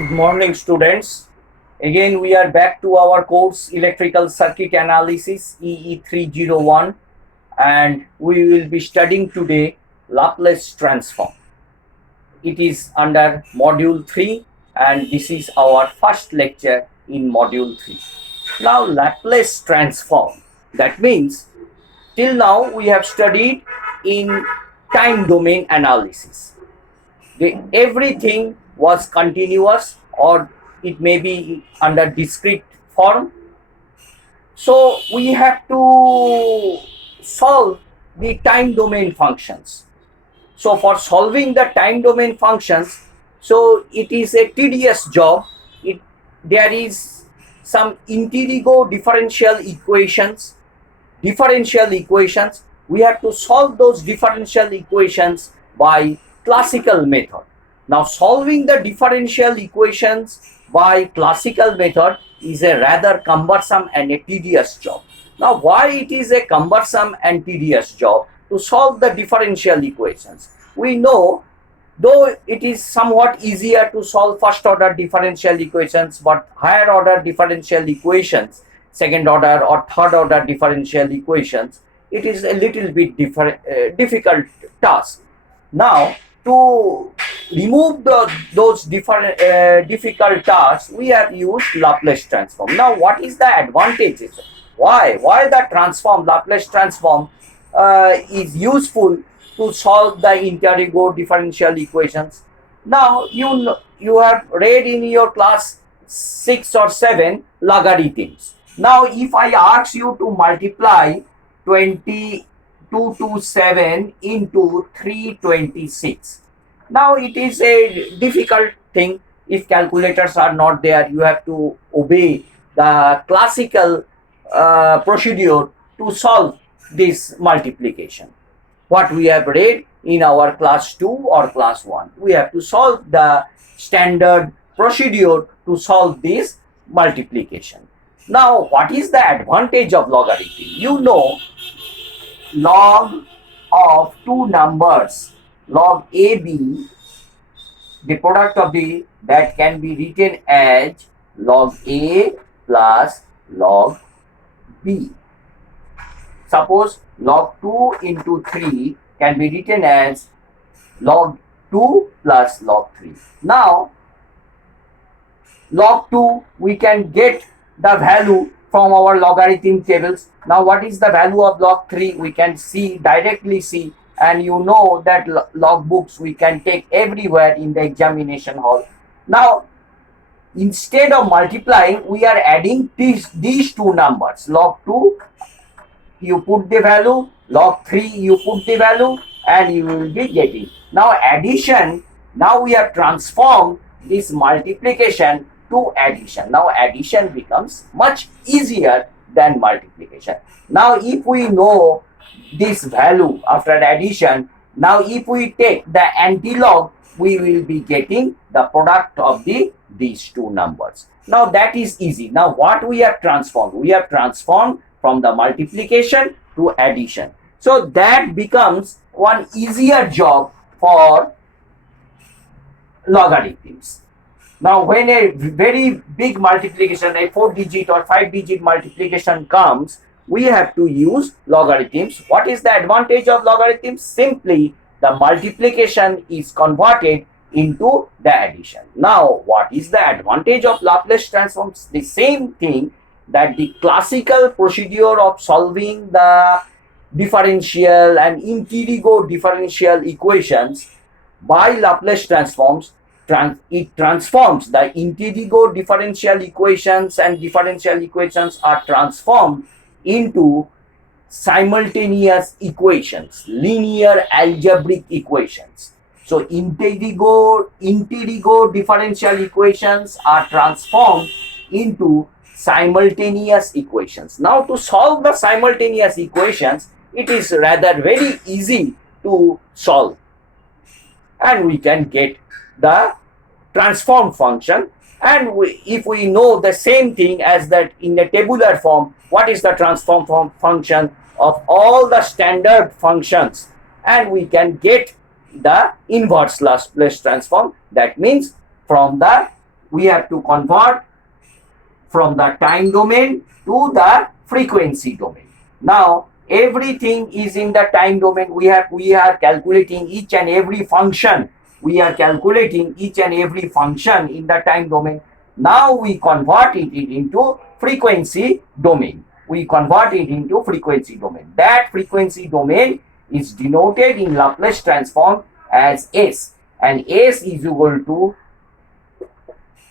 Good morning, students. Again, we are back to our course Electrical Circuit Analysis EE301, and we will be studying today Laplace transform. It is under Module 3, and this is our first lecture in Module 3. Now, Laplace transform. That means, till now we have studied in time domain analysis. Everything was continuous or it may be under discrete form. So we have to solve the time domain functions. So for solving the time domain functions, so it is a tedious job. There is some integral differential equations. We have to solve those differential equations by classical method. Now, solving the differential equations by classical method is a rather cumbersome and a tedious job. Now, why it is a cumbersome and tedious job to solve the differential equations? We know, though it is somewhat easier to solve first order differential equations, but higher order differential equations, second order or third order differential equations, it is a little bit difficult task. Now, to remove those difficult tasks, we have used Laplace transform. Now, what is the advantages? Why the Laplace transform is useful to solve the integral differential equations? Now, you have read in your class 6 or 7 logarithms. Now, if I ask you to multiply 227 into 326, now it is a difficult thing. If calculators are not there, you have to obey the classical procedure to solve this multiplication. What we have read in our class 2 or class 1, we have to solve the standard procedure to solve this multiplication. Now, what is the advantage of logarithm? You know, log of two numbers, log AB, the product of that can be written as log A plus log B. Suppose log 2 into 3 can be written as log 2 plus log 3. Now, log 2 we can get the value from our logarithm tables. Now, what is the value of log 3? We can directly see, and you know that log books we can take everywhere in the examination hall. Now, instead of multiplying, we are adding these two numbers. Log 2, you put the value, log 3, you put the value, and you will be getting. Now, addition, now we have transformed this multiplication to addition. Now, addition becomes much easier than multiplication. Now, if we know this value after addition, now if we take the antilog, we will be getting the product of these two numbers. Now, that is easy. Now, what we have transformed? We have transformed from the multiplication to addition. So, that becomes one easier job for logarithms. Now, when a very big multiplication, a 4-digit or 5-digit multiplication comes, we have to use logarithms. What is the advantage of logarithms? Simply, the multiplication is converted into the addition. Now, what is the advantage of Laplace transforms? The same thing, that the classical procedure of solving the differential and integral differential equations by Laplace transforms, it transforms the integral differential equations, and differential equations are transformed into simultaneous equations, linear algebraic equations. So, integral differential equations are transformed into simultaneous equations. Now, to solve the simultaneous equations, it is rather very easy to solve, and we can get the transform function. And if we know the same thing as that in the tabular form, what is the transform function of all the standard functions, and we can get the inverse Laplace transform. That means from the we have to convert from the time domain to the frequency domain. Now everything is in the time domain. We are calculating each and every function. We are calculating each and every function in the time domain. Now we convert it into frequency domain. We convert it into frequency domain. That frequency domain is denoted in Laplace transform as S, and S is equal to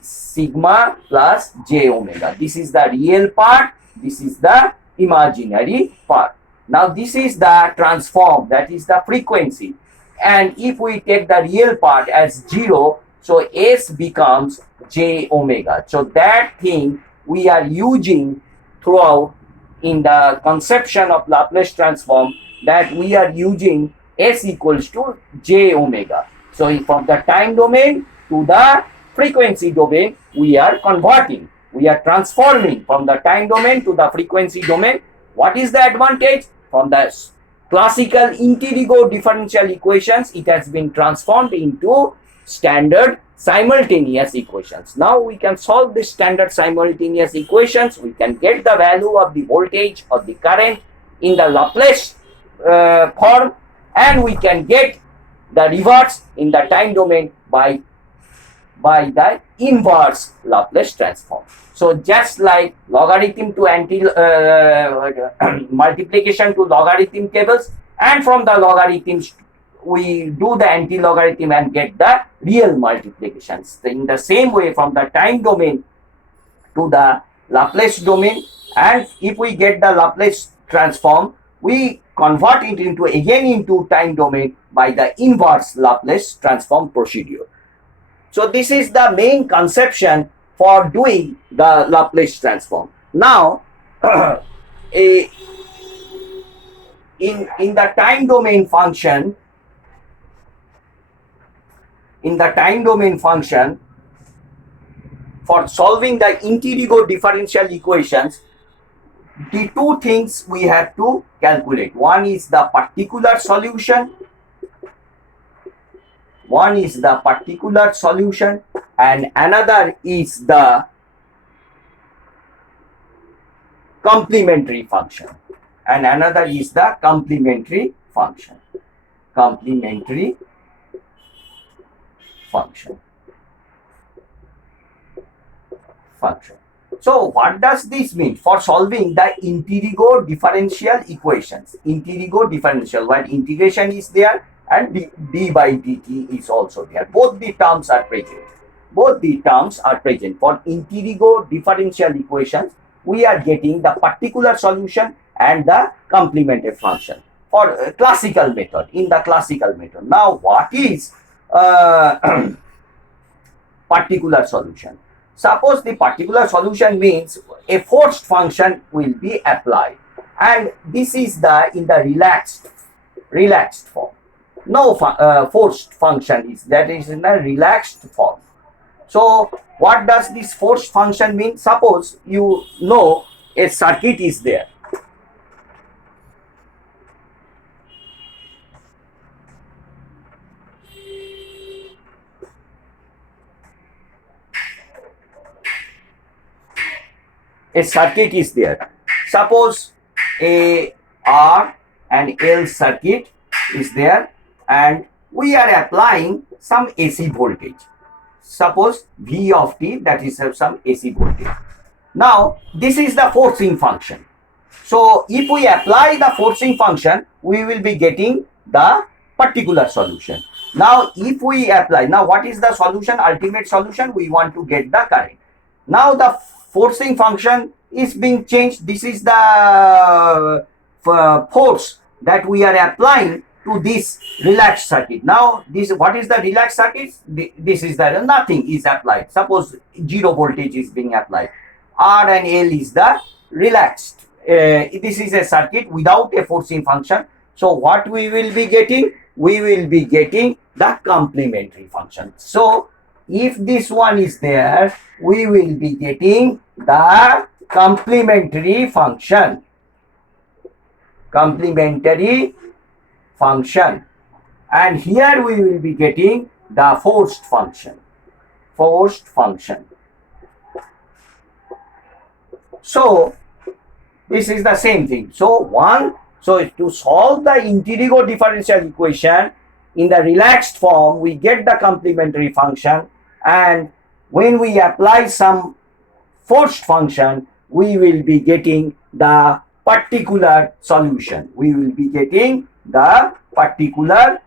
sigma plus j omega. This is the real part, this is the imaginary part. Now this is the transform, that is the frequency, and if we take the real part as 0, so S becomes j omega. So that thing we are using throughout in the conception of Laplace transform, that we are using S equals to j omega. So from the time domain to the frequency domain, we are converting, we are transforming from the time domain to the frequency domain. What is the advantage? From the classical integral differential equations, it has been transformed into standard simultaneous equations. Now we can solve the standard simultaneous equations. We can get the value of the voltage or the current in the Laplace form, and we can get the reverse in the time domain by the inverse Laplace transform. So just like logarithm to multiplication to logarithm tables, and from the logarithms we do the anti-logarithm and get the real multiplications. In the same way, from the time domain to the Laplace domain, and if we get the Laplace transform, we convert it into again into time domain by the inverse Laplace transform procedure. So this is the main conception for doing the Laplace transform. Now in the time domain function, for solving the integral differential equations, the two things we have to calculate. One is the particular solution, and another is the complementary function. So what does this mean? For solving the integral differential equations, while integration is there and d by dt is also there, both the terms are present. For integral differential equations, we are getting the particular solution and the complementary function for classical method. Now what is particular solution? Suppose the particular solution means a forced function will be applied, and this is in the relaxed form. No forced function is in a relaxed form. So what does this forced function mean? Suppose you know a circuit is there. Suppose a R and L circuit is there, and we are applying some AC voltage. Suppose V of t, that is some AC voltage. Now this is the forcing function. So if we apply the forcing function, we will be getting the particular solution. Now if we apply, now what is the solution? Ultimate solution, we want to get the current. Now the forcing function is being changed. This is the force that we are applying to this relaxed circuit. Now what is the relaxed circuit? This is the nothing is applied. Suppose 0 voltage is being applied. R and L is the relaxed. This is a circuit without a forcing function. So what we will be getting? We will be getting the complementary function. So if this one is there, we will be getting the complementary function. And here we will be getting the forced function. forced function. So this is the same thing. So to solve the integral differential equation in the relaxed form, we get the complementary function, and when we apply some forced function, we will be getting the particular solution. We will be getting the particular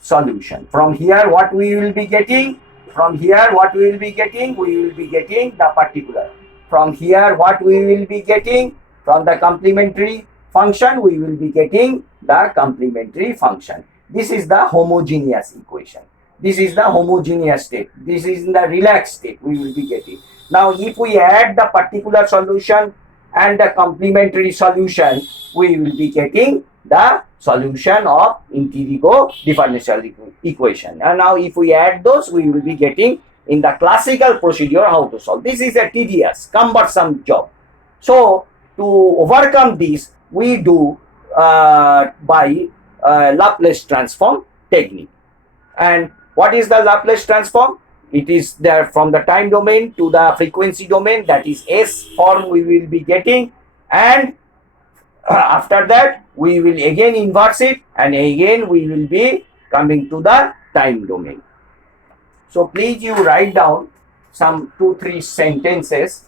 solution. From here, what we will be getting? From here, what we will be getting? We will be getting the particular. From here, what we will be getting? From the complementary function, we will be getting the complementary function. This is the homogeneous equation. This is the homogeneous state. This is in the relaxed state we will be getting. Now, if we add the particular solution and the complementary solution, we will be getting the solution of integral differential equation. And now, if we add those, we will be getting in the classical procedure how to solve. This is a tedious, cumbersome job. So, to overcome this, we do by Laplace transform technique. And what is the Laplace transform? It is there from the time domain to the frequency domain, that is S form we will be getting, and after that we will again inverse it, and again we will be coming to the time domain. So please you write down some 2-3 sentences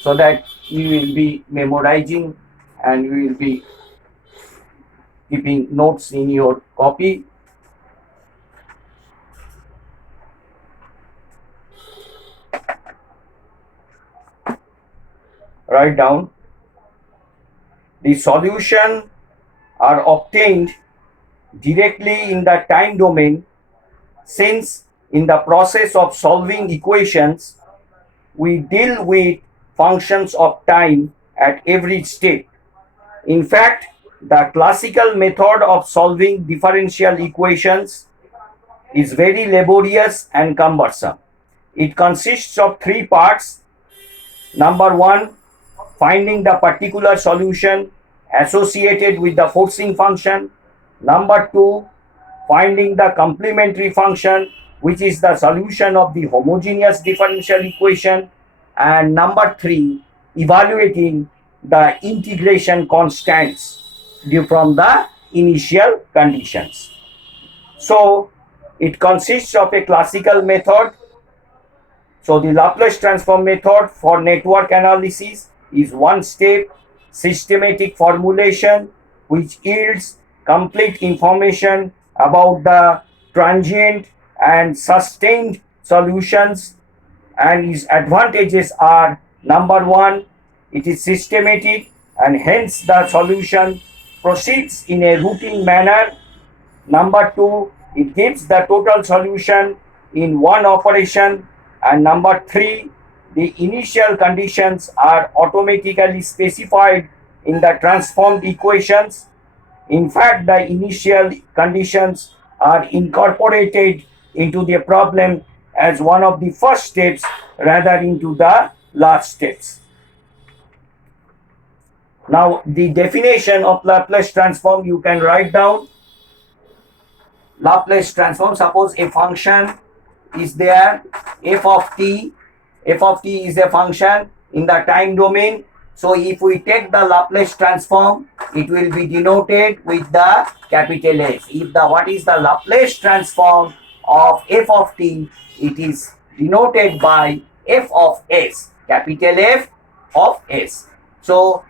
so that you will be memorizing and you will be keeping notes in your copy. Write down. The solution are obtained directly in the time domain, since in the process of solving equations we deal with functions of time at every step. In fact, the classical method of solving differential equations is very laborious and cumbersome. It consists of 3 parts. Number 1, finding the particular solution associated with the forcing function. Number 2, finding the complementary function, which is the solution of the homogeneous differential equation. And number 3, evaluating the integration constants due from the initial conditions. So it consists of a classical method. So the Laplace transform method for network analysis is 1-step systematic formulation which yields complete information about the transient and sustained solutions, and its advantages are: number 1, it is systematic and hence the solution proceeds in a routine manner. Number 2, it gives the total solution in one operation. And number 3, the initial conditions are automatically specified in the transformed equations. In fact, the initial conditions are incorporated into the problem as one of the first steps rather into the last steps. Now, the definition of Laplace transform you can write down. Laplace transform, suppose a function is there, f of t. F of t is a function in the time domain. So if we take the Laplace transform, it will be denoted with the capital F. What is the Laplace transform of f of t? It is denoted by f of s, capital F of s. So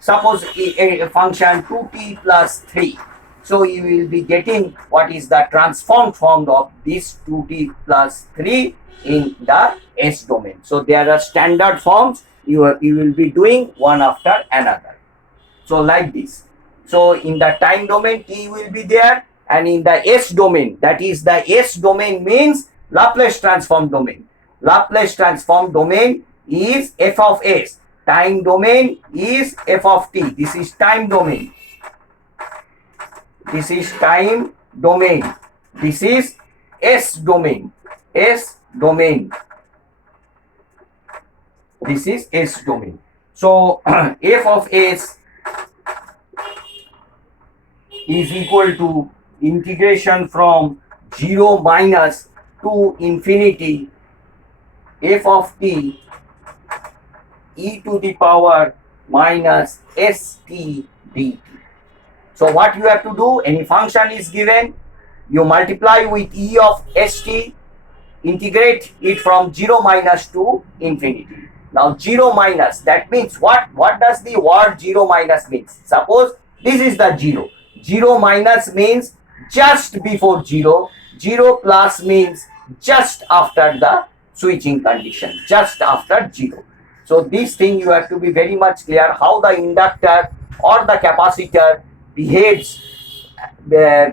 suppose a function 2t plus 3. So you will be getting what is the transformed form of this 2t plus 3 in the S domain. So there are standard forms. You will be doing one after another. So like this. So in the time domain, t will be there, and in the S domain, that is the S domain means Laplace transform domain. Laplace transform domain is f of s. Time domain is f of t. This is time domain. This is time domain. This is S domain. S domain. This is S domain. So f of s is equal to integration from 0 minus to infinity f of t e to the power minus st dt. So what you have to do, any function is given, you multiply with e of st, integrate it from 0 minus to infinity. Now 0 minus, that means what? What does the word 0 minus means? Suppose this is the 0. 0 minus means just before 0. 0 plus means just after the switching condition, just after 0. So this thing you have to be very much clear how the inductor or the capacitor behaves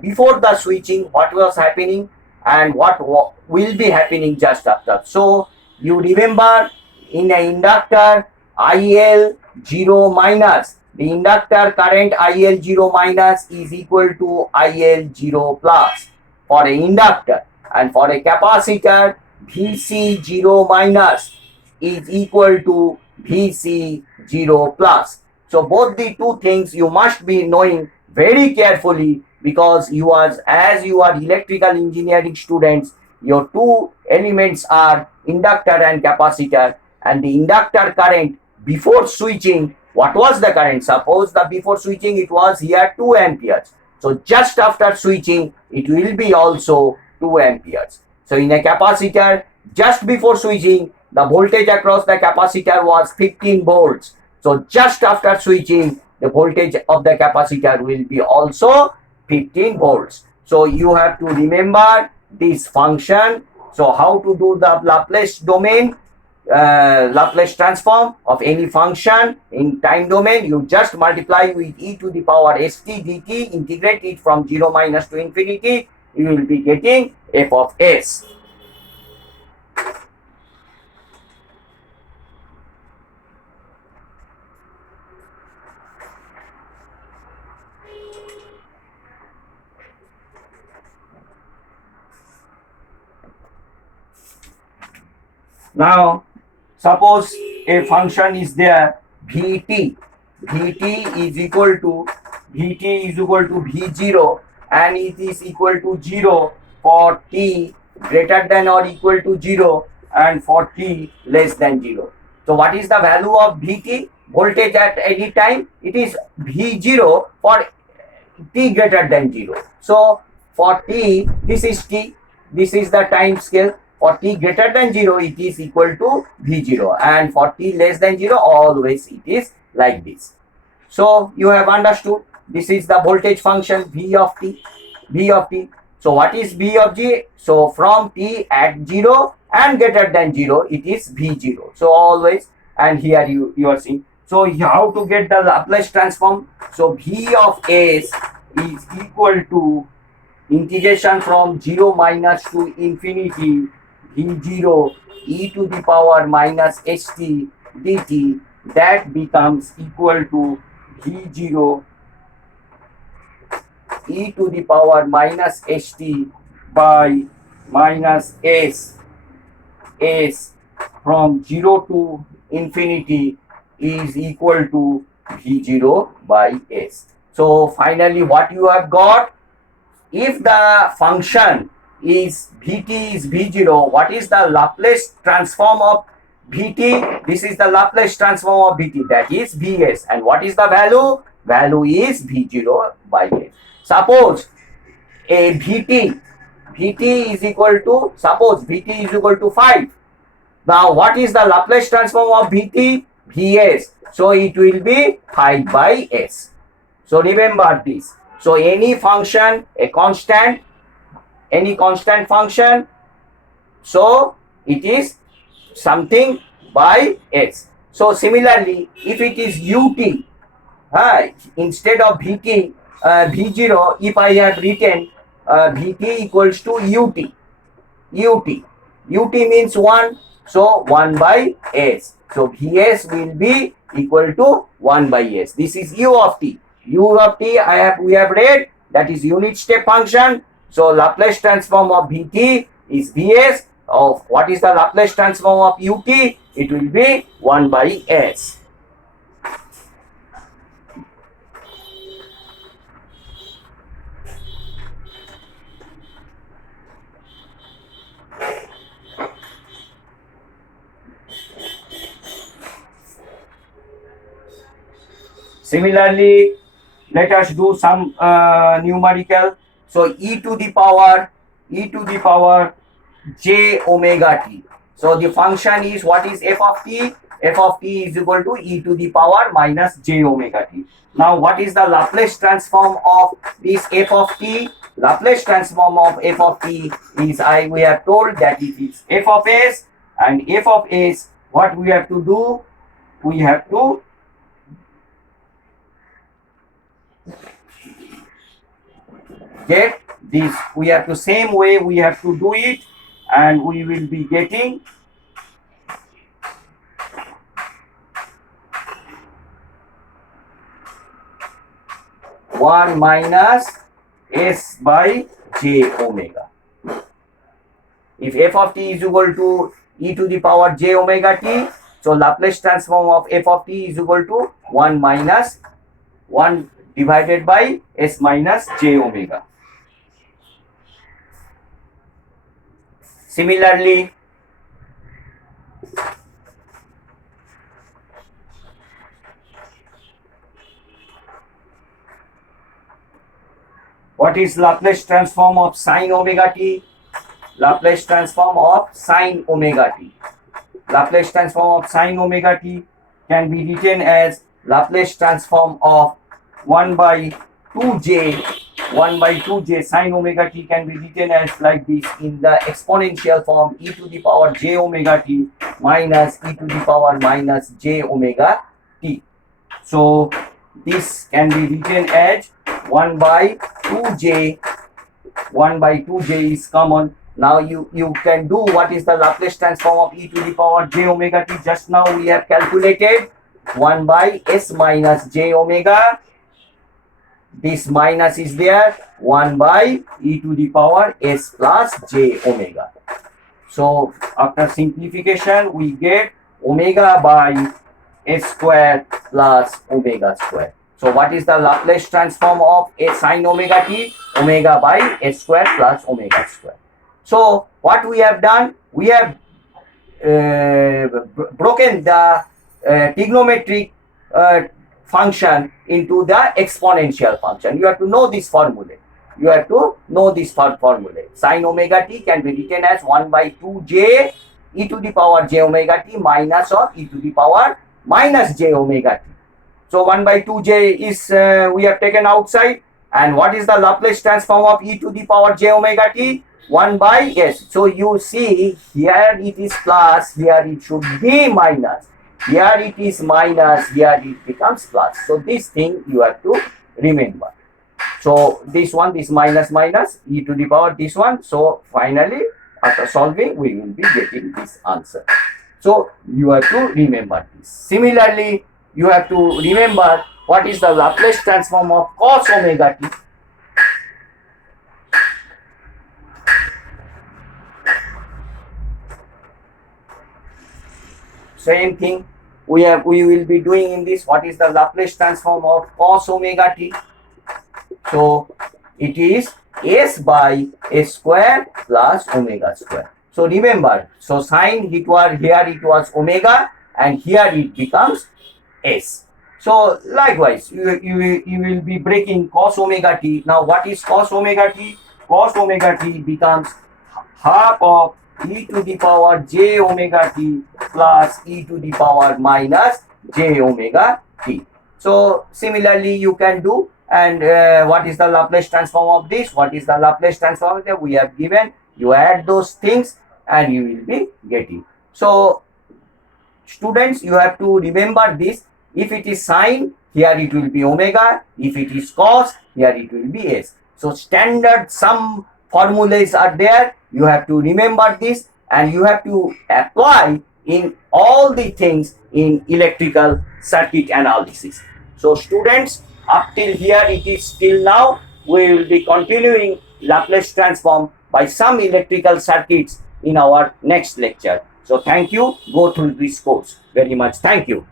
before the switching, what was happening and what will be happening just after. So you remember in an inductor IL 0 minus, the inductor current IL 0 minus is equal to IL 0 plus for an inductor, and for a capacitor VC 0 minus is equal to VC 0 plus. So both the two things you must be knowing very carefully, because you are, as you are electrical engineering students, your two elements are inductor and capacitor, and the inductor current before switching, what was the current? Suppose the before switching it was here 2 amperes. So just after switching it will be also 2 amperes. So in a capacitor, just before switching the voltage across the capacitor was 15 volts. So just after switching the voltage of the capacitor will be also 15 volts. So you have to remember this function. So how to do the Laplace domain, Laplace transform of any function in time domain? You just multiply with e to the power st dt, integrate it from 0 minus to infinity, you will be getting f of s. Now suppose a function is there vt, vt is equal to v0, and it is equal to 0 for t greater than or equal to 0 and for t less than 0. So what is the value of vt, voltage at any time? It is v0 for t greater than 0. So for t, this is t, this is the time scale. For t greater than 0 it is equal to v0, and for t less than 0 always it is like this. So you have understood, this is the voltage function v of t, v of t. So what is v of g? So from t at 0 and greater than 0 it is v0. So always, and here you are seeing. So how to get the Laplace transform? So v of s is equal to integration from 0 minus to infinity v0 e to the power minus st dt, that becomes equal to v0 e to the power minus st by minus s from 0 to infinity is equal to v0 by s. So finally what you have got, if the function is vt is v0, what is the Laplace transform of vt? This is the Laplace transform of vt, that is vs, and what is the value? Value is v0 by s. Suppose a vt is equal to, suppose vt is equal to 5. Now what is the Laplace transform of vt? Vs. So it will be 5 by s. So remember this. So any function, a constant, any constant function, so it is something by s. So similarly, if it is ut, instead of vt, v0, if I have written vt equals to ut means 1, so 1 by s. So vs will be equal to 1 by s. This is u of t. U of t we have read, that is unit step function. So Laplace transform of vt is vs. Of what is the Laplace transform of ut? It will be 1 by s. Similarly, let us do some numerical. So e to the power j omega t. So the function is, what is f of t? F of t is equal to e to the power minus j omega t. Now what is the Laplace transform of this f of t? Laplace transform of f of t is, we have told that it is f of s, and f of s, what we have to do? We have to get this. We have to, same way we have to do it, and we will be getting one minus s by j omega. If f of t is equal to e to the power j omega t, so Laplace transform of f of t is equal to 1 minus 1 divided by s minus j omega. Similarly, what is Laplace transform of sine omega t? Laplace transform of sine omega t. Laplace transform of sine omega t can be written as Laplace transform of 1 by 2j sine omega t can be written as like this in the exponential form, e to the power j omega t minus e to the power minus j omega t. So this can be written as 1 by 2j is common. Now you can do what is the Laplace transform of e to the power j omega t. Just now we have calculated 1 by s minus j omega. This minus is there, 1 by e to the power s plus j omega. So after simplification we get omega by s square plus omega square. So what is the Laplace transform of a sine omega t? Omega by s square plus omega square. So what we have done, we have broken the trigonometric function into the exponential function. You have to know this formula. Sine omega t can be written as 1 by 2j e to the power j omega t minus of e to the power minus j omega t. So 1 by 2j is we have taken outside, and what is the Laplace transform of e to the power j omega t? 1 by s. So you see, here it is plus, here it should be minus. Here it is minus, here it becomes plus. So this thing you have to remember. So this one, this minus e to the power this one. So finally, after solving, we will be getting this answer. So you have to remember this. Similarly, you have to remember what is the Laplace transform of cos omega t. Same thing we will be doing in this. What is the Laplace transform of cos omega t? So it is s by s square plus omega square. So remember, so sine here it was omega, and here it becomes s. So likewise, you will be breaking cos omega t. Now what is cos omega t? Cos omega t becomes half of e to the power j omega t plus e to the power minus j omega t. So similarly you can do, and what is the Laplace transform of this? What is the Laplace transform of that? We have given. You add those things and you will be getting. So students, you have to remember this. If it is sine, here it will be omega. If it is cos, here it will be s. So standard sum formulas are there. You have to remember this, and you have to apply in all the things in electrical circuit analysis. So students, up till here it is till now. We will be continuing Laplace transform by some electrical circuits in our next lecture. So thank you. Go through this course very much. Thank you.